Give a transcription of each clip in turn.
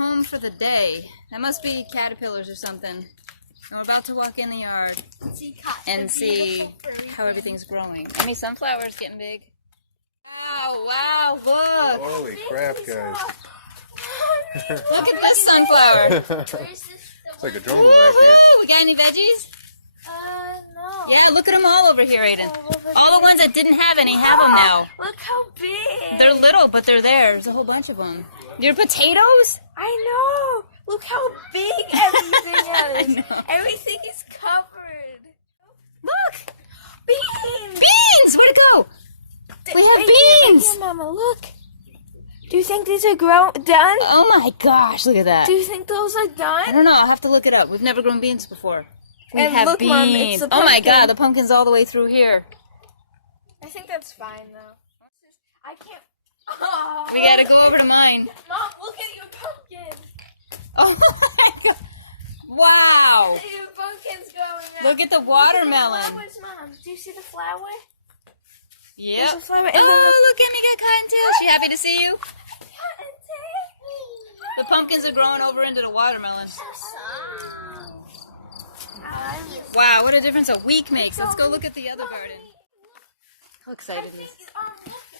home for the day. That must be caterpillars or something. And we're about to walk in the yard and see how everything's growing. Any sunflowers getting big? Wow, look! Holy crap, guys. Look at this sunflower. It's like a jungle back here. We got any veggies? No. Yeah, look at them all over here, Ayden. All the ones that didn't have any have them now. Look how big. They're little, but they're there. There's a whole bunch of them. Your potatoes? I know. Look how big everything is. Everything is covered. Look! Beans. Beans! Where'd it go? We have beans! Right here, Mama, look. Do you think these are done? Oh my gosh, look at that. Do you think those are I done? don't know, I'll have to look it up. We've never grown beans before. We And have look, beans. Mom, it's the Oh my pumpkin. god, the pumpkin's all the way through here. I think that's fine, though. I can't. Oh. We gotta go over to mine. Mom, look at your pumpkin. Oh my god. Wow. Your pumpkin's going up. Look at the watermelon. Flowers, Mom. Do you see the flower? Yep. There's a flower. And then Oh, look at me, got cottontail. She happy to see you? The pumpkins are growing over into the watermelon. Wow, what a difference a week makes. Let's go look at the other garden. How excited is this?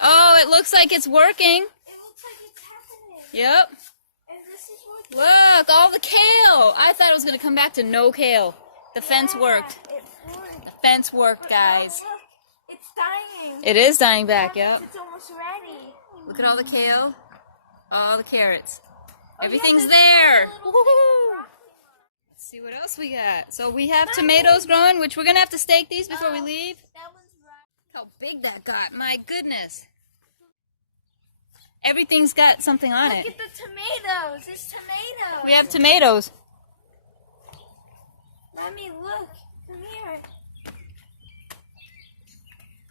Oh, it looks like it's working. It looks like it's happening. Yep. And this is working. Look, all the kale. I thought it was going to come back to no kale. The fence worked. It worked. The fence worked, guys. Look, it's dying. It is dying back, yep. It's almost ready. Look at all the kale. All the carrots. Oh, Everything's yeah, there. there's a little Woohoo. Let's see what else we got. So we have tomatoes growing, which we're going to have to stake these before we leave. That one's right. How big that got. My goodness. Everything's got something on Look it. at the tomatoes. It's tomatoes. We have tomatoes. Mommy, look. Come here.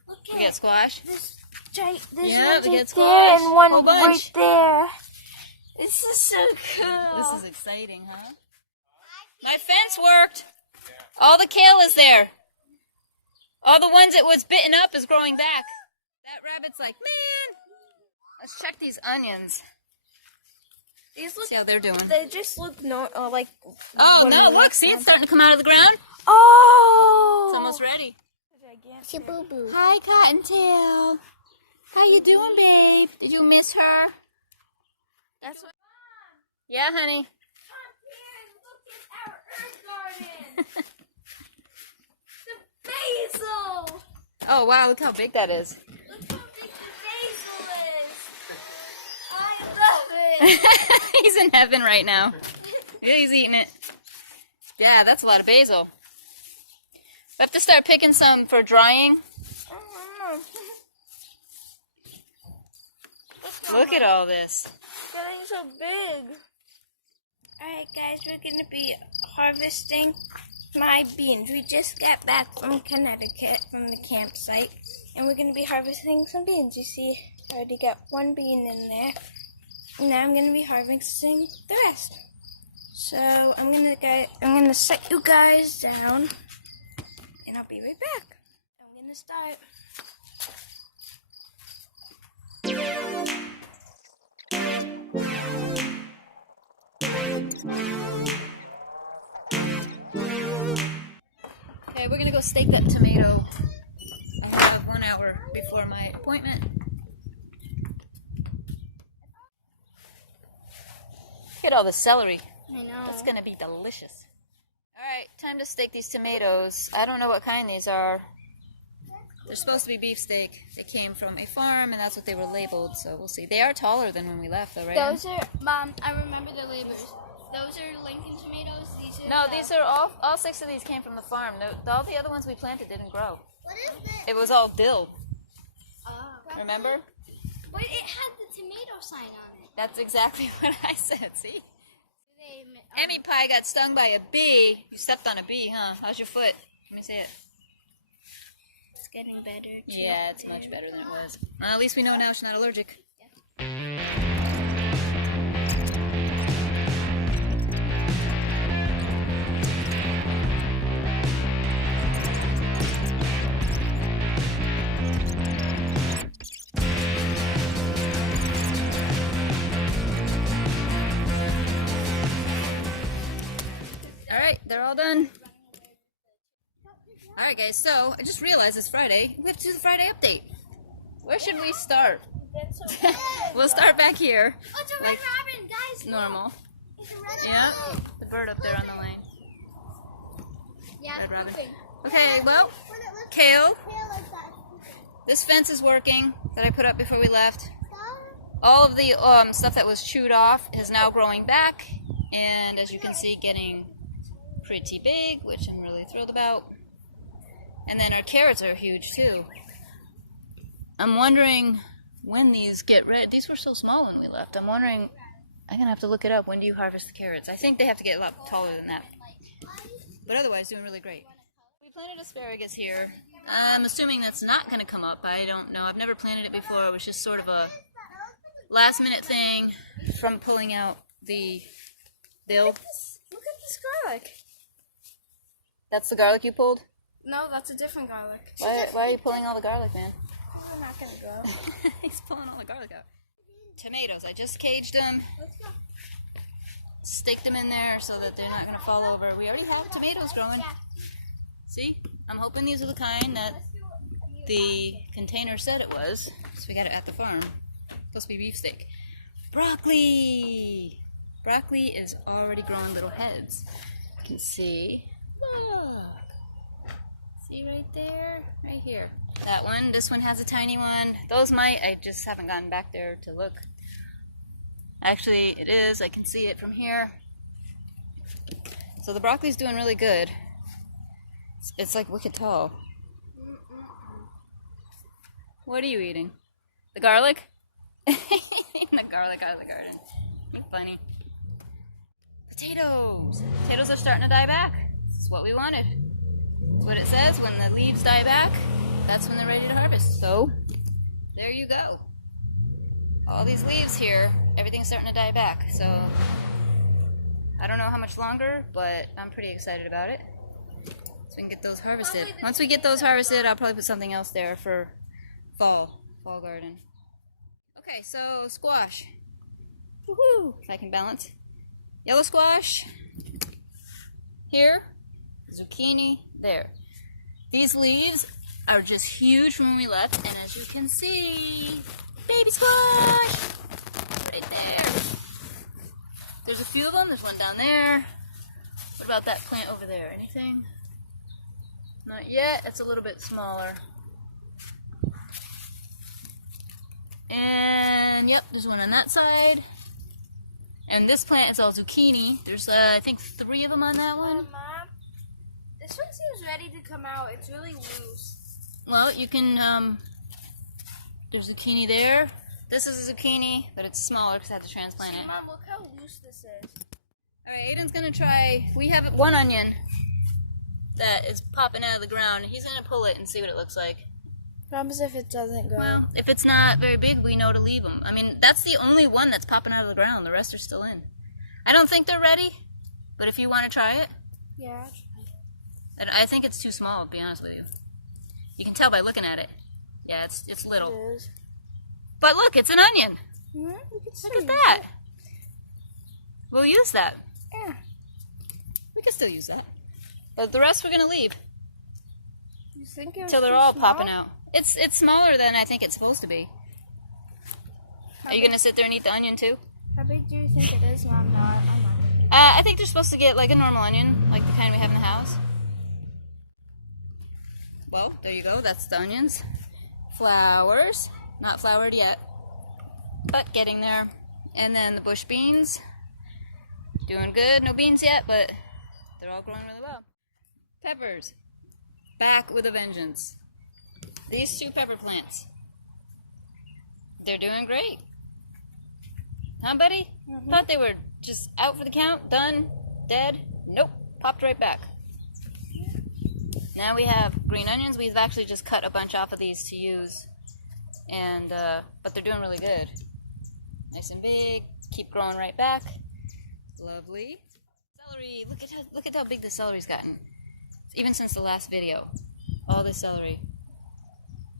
Look We got squash. This Yeah, one's we right get there squash. and one Whole right bunch. there. This is so cool. This is exciting, huh? My fence worked. All the kale is there. All the ones that was bitten up is growing back. That rabbit's like, man. Let's check these onions. These look. See how they're doing. They just look like. Oh, when no, we look. left See, them. it's starting to come out of the ground. Oh. It's almost ready. Boo. Hi, Cottontail. How you doing, babe? Did you miss her? That's what. Yeah, honey. Come here and look at our herb garden. The basil. Oh, wow, look how big that is. Look how big the basil is. I love it. He's in heaven right now. Yeah, he's eating it. Yeah, that's a lot of basil. We have to start picking some for drying. Look at all this. It's getting so big. Alright guys, we're going to be harvesting my beans. We just got back from Connecticut, from the campsite, and we're going to be harvesting some beans. You see, I already got one bean in there. And now I'm going to be harvesting the rest. So I'm going to set you guys down, and I'll be right back. I'm going to start. Okay, we're gonna go stake that tomato. I have 1 hour before my appointment. Look at all the celery. I know. That's gonna be delicious. Alright, time to stake these tomatoes. I don't know what kind these are. They're supposed to be beefsteak. They came from a farm and that's what they were labeled, so we'll see. They are taller than when we left though, right? Those are, Mom, I remember the labels. Those are Lincoln tomatoes. These are No, these are all 6 of these came from the farm. No, all the other ones we planted didn't grow. What is this? It was all dill. Oh. Remember? But it had the tomato sign on it. That's exactly what I said, see? They, Emmy Pie got stung by a bee. You stepped on a bee, huh? How's your foot? Let me see it. It's getting better. Yeah, it's much better than it was. At least we know now she's not allergic. they're all done. Alright guys, so I just realized it's Friday. We have to do the Friday update. Where should we start? We'll start back here. Oh, it's a red Like robin, guys. normal. It's a red Yeah, robin. the bird up there on the lane. Yeah, Red robin. pooping. Okay, well, When it looks Kale, pale like that. this fence is working that I put up before we left. All of the stuff that was chewed off is now growing back, and as you can see, getting pretty big, which I'm really thrilled about. And then our carrots are huge too. I'm wondering when these get ready. These were so small when we left. I'm wondering, I'm gonna have to look it up. When do you harvest the carrots? I think they have to get a lot taller than that. But otherwise, doing really great. We planted asparagus here. I'm assuming that's not going to come up. I don't know. I've never planted it before. It was just sort of a last minute thing from pulling out the bill. Look at this garlic. That's the garlic you pulled? No, that's a different garlic. Why are you pulling all the garlic, man? We're not gonna go. He's pulling all the garlic out. Tomatoes. I just caged them. Let's go. Staked them in there so that they're not going to fall over. We already have tomatoes growing. See? I'm hoping these are the kind that the container said it was. So we got it at the farm. Supposed to be beefsteak. Broccoli! Broccoli is already growing little heads. You can see. Look. See right there? Right here. That one. This one has a tiny one. Those might. I just haven't gotten back there to look. Actually, it is. I can see it from here. So the broccoli's doing really good. It's like wicked tall. What are you eating? The garlic? Eating the garlic out of the garden. You're funny. Potatoes. Potatoes are starting to die back. This is what we wanted. That's what it says. When the leaves die back, that's when they're ready to harvest. So, there you go. All these leaves here, everything's starting to die back. So, I don't know how much longer, but I'm pretty excited about it. So we can get those harvested. Once we get those harvested, I'll probably put something else there for fall garden. Okay, so squash. Woohoo! If I can balance. Yellow squash. Here. Zucchini. There. These leaves are just huge when we left, and as you can see, baby squash! Right there. There's a few of them. There's one down there. What about that plant over there? Anything? Not yet. It's a little bit smaller. And yep, there's one on that side. And this plant is all zucchini. There's I think 3 of them on that one. Mom, this one seems ready to come out. It's really loose. Well, you can. There's zucchini there. This is a zucchini, but it's smaller because I had to transplant it. Mom, look how loose this is. All right, Ayden's gonna try. We have one onion that is popping out of the ground. He's gonna pull it and see what it looks like. Promise if it doesn't go. Well, if it's not very big, we know to leave them. I mean, that's the only one that's popping out of the ground. The rest are still in. I don't think they're ready, but if you want to try it, Yeah. I think it's too small, to be honest with you. You can tell by looking at it. Yeah, it's little. It is. But look, it's an onion. We can Look still at use that. it. We'll use that. Yeah. We can still use that. But the rest we're going to leave You think it was until they're too all small? popping out. It's smaller than I think it's supposed to be. Are you going to sit there and eat the onion too? How big do you think it is, Mom? No, I'm not. I think they're supposed to get like a normal onion, like the kind we have in the house. Well, there you go. That's the onions. Flowers. Not flowered yet, but getting there. And then the bush beans. Doing good. No beans yet, but they're all growing really well. Peppers. Back with a vengeance. These 2 pepper plants. They're doing great. Huh, buddy? Thought they were just out for the count, done, dead. Nope. Popped right back. Now we have green onions. We've actually just cut a bunch off of these to use. And but they're doing really good. Nice and big. Keep growing right back. Lovely. Celery. Look at how big the celery's gotten. Even since the last video. All this celery.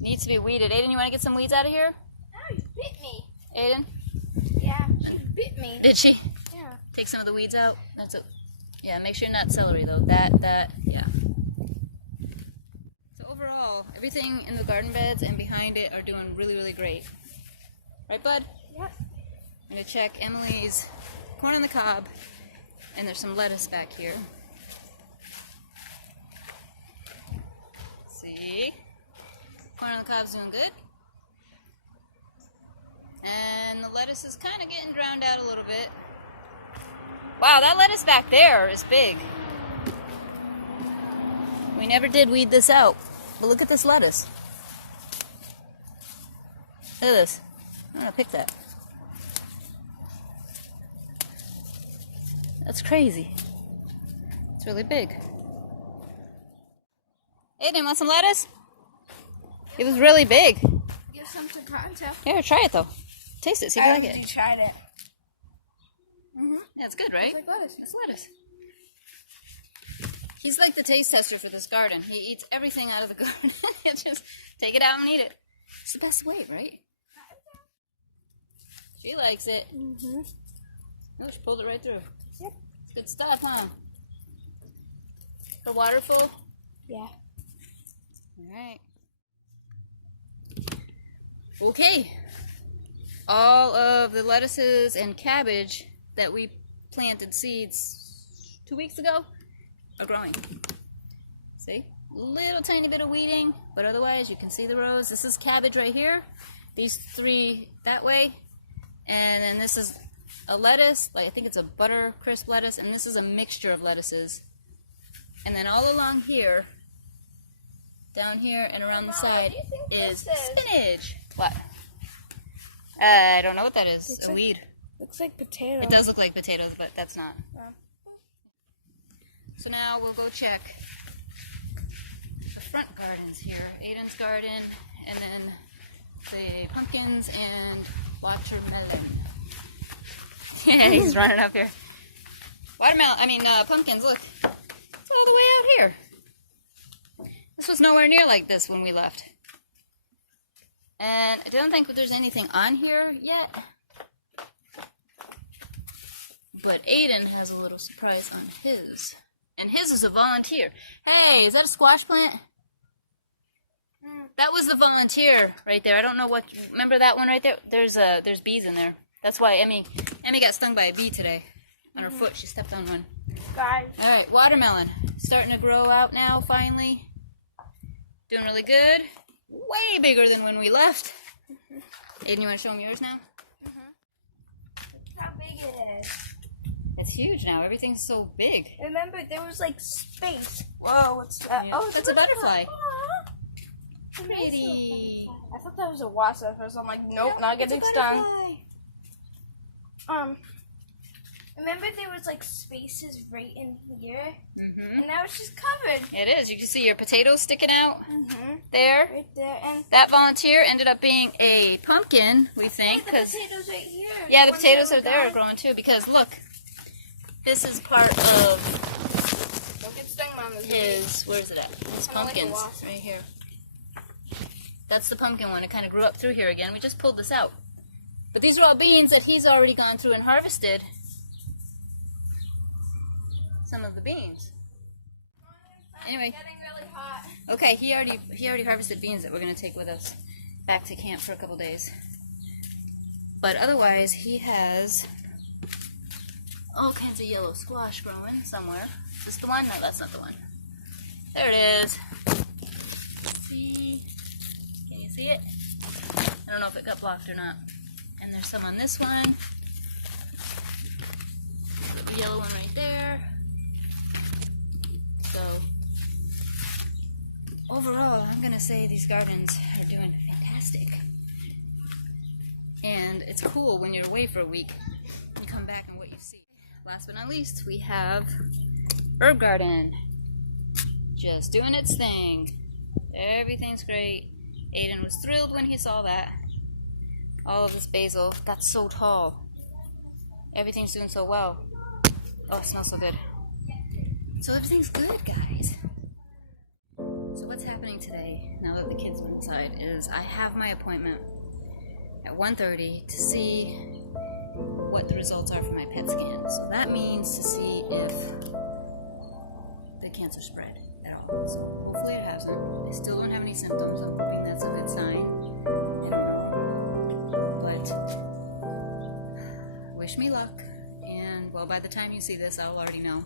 Needs to be weeded. Ayden, you want to get some weeds out of here? Oh, you bit me. Ayden? Yeah, she bit me. Did she? Yeah. Take some of the weeds out. That's it. Yeah, make sure not celery though. Yeah. So overall, everything in the garden beds and behind it are doing really, really great. Right, bud? Yep. I'm gonna check Emily's corn on the cob, and there's some lettuce back here. See? Corn on the cob's doing good. And the lettuce is kind of getting drowned out a little bit. Wow, that lettuce back there is big. We never did weed this out, but look at this lettuce. Look at this. I'm gonna pick that. That's crazy. It's really big. Ayden, want some lettuce? It was really big. Give some to Pronto. Here, try it though. Taste it, see if you like I it. already tried it. Yeah, it's good, right? It's like lettuce. It's lettuce. He's like the taste tester for this garden. He eats everything out of the garden. He'll just take it out and eat it. It's the best way, right? She likes it. Oh, she pulled it right through. Yep. Good stuff, huh? The water full? Yeah. Alright. Okay. All of the lettuces and cabbage that we planted seeds 2 weeks ago are growing. See? Little tiny bit of weeding, but otherwise you can see the rows. This is cabbage right here. These three that way. And then this is a lettuce, like I think it's a butter crisp lettuce, and this is a mixture of lettuces. And then all along here, down here and around the side is spinach. What? I don't know what that is. Looks a like- weed. Looks like potato. It does look like potatoes, but that's not. Oh. So now we'll go check the front gardens here. Ayden's garden, and then the pumpkins and watermelon. Yeah, he's running up here. Pumpkins, look. It's all the way out here. This was nowhere near like this when we left. And I don't think there's anything on here yet. But Ayden has a little surprise on his. And his is a volunteer. Hey, is that a squash plant? That was the volunteer right there. I don't know what. Remember that one right there? There's bees in there. That's why Emmy got stung by a bee today. On her foot, she stepped on one. Guys. All right, watermelon starting to grow out now. Finally, doing really good. Way bigger than when we left. Ayden, you want to show them yours now? Look how big it is. It's huge now. Everything's so big. Remember, there was like space. Whoa, what's that? Yeah. Oh, That's a butterfly. Aw. Pretty. I thought that was a wasp at first. I'm like, nope, No, not it's a getting stung. butterfly. Remember there was like spaces right in here, Mm-hmm. and now it's just covered. It is. You can see your potatoes sticking out Right there. there, and That volunteer ended up being a pumpkin, we think. the 'Cause potatoes right here. yeah, the ones potatoes that are there died. growing too. Because look, this is part of Don't get stung, Mom. his. Where's it at? His Kinda like a pumpkins wasp. right here. That's the pumpkin one. It kind of grew up through here again. We just pulled this out. But these are all beans that he's already gone through and harvested. Some of the beans. Anyway. It's getting really hot. Okay, he already harvested beans that we're gonna take with us back to camp for a couple days. But otherwise, he has all kinds of yellow squash growing somewhere. Is this the one? No, that's not the one. There it is. See? Can you see it? I don't know if it got blocked or not. And there's some on this one. The yellow one right there. So overall, I'm gonna say these gardens are doing fantastic. And it's cool when you're away for a week and come back and what you see. Last but not least, we have herb garden. Just doing its thing. Everything's great. Ayden was thrilled when he saw that. All of this basil, that's so tall. Everything's doing so well. Oh, it smells so good. So everything's good, guys. So what's happening today, now that the kids went inside, is I have my appointment at 1:30 to see what the results are for my PET scan. So that means to see if cancer spread at all. So hopefully it hasn't. I still don't have any symptoms. I'm hoping that's a good sign. I don't know. But wish me luck. And well, by the time you see this, I'll already know.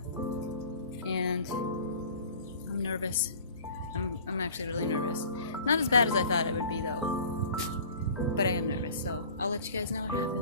And I'm nervous. I'm actually really nervous. Not as bad as I thought it would be though. But I am nervous, so I'll let you guys know what happens.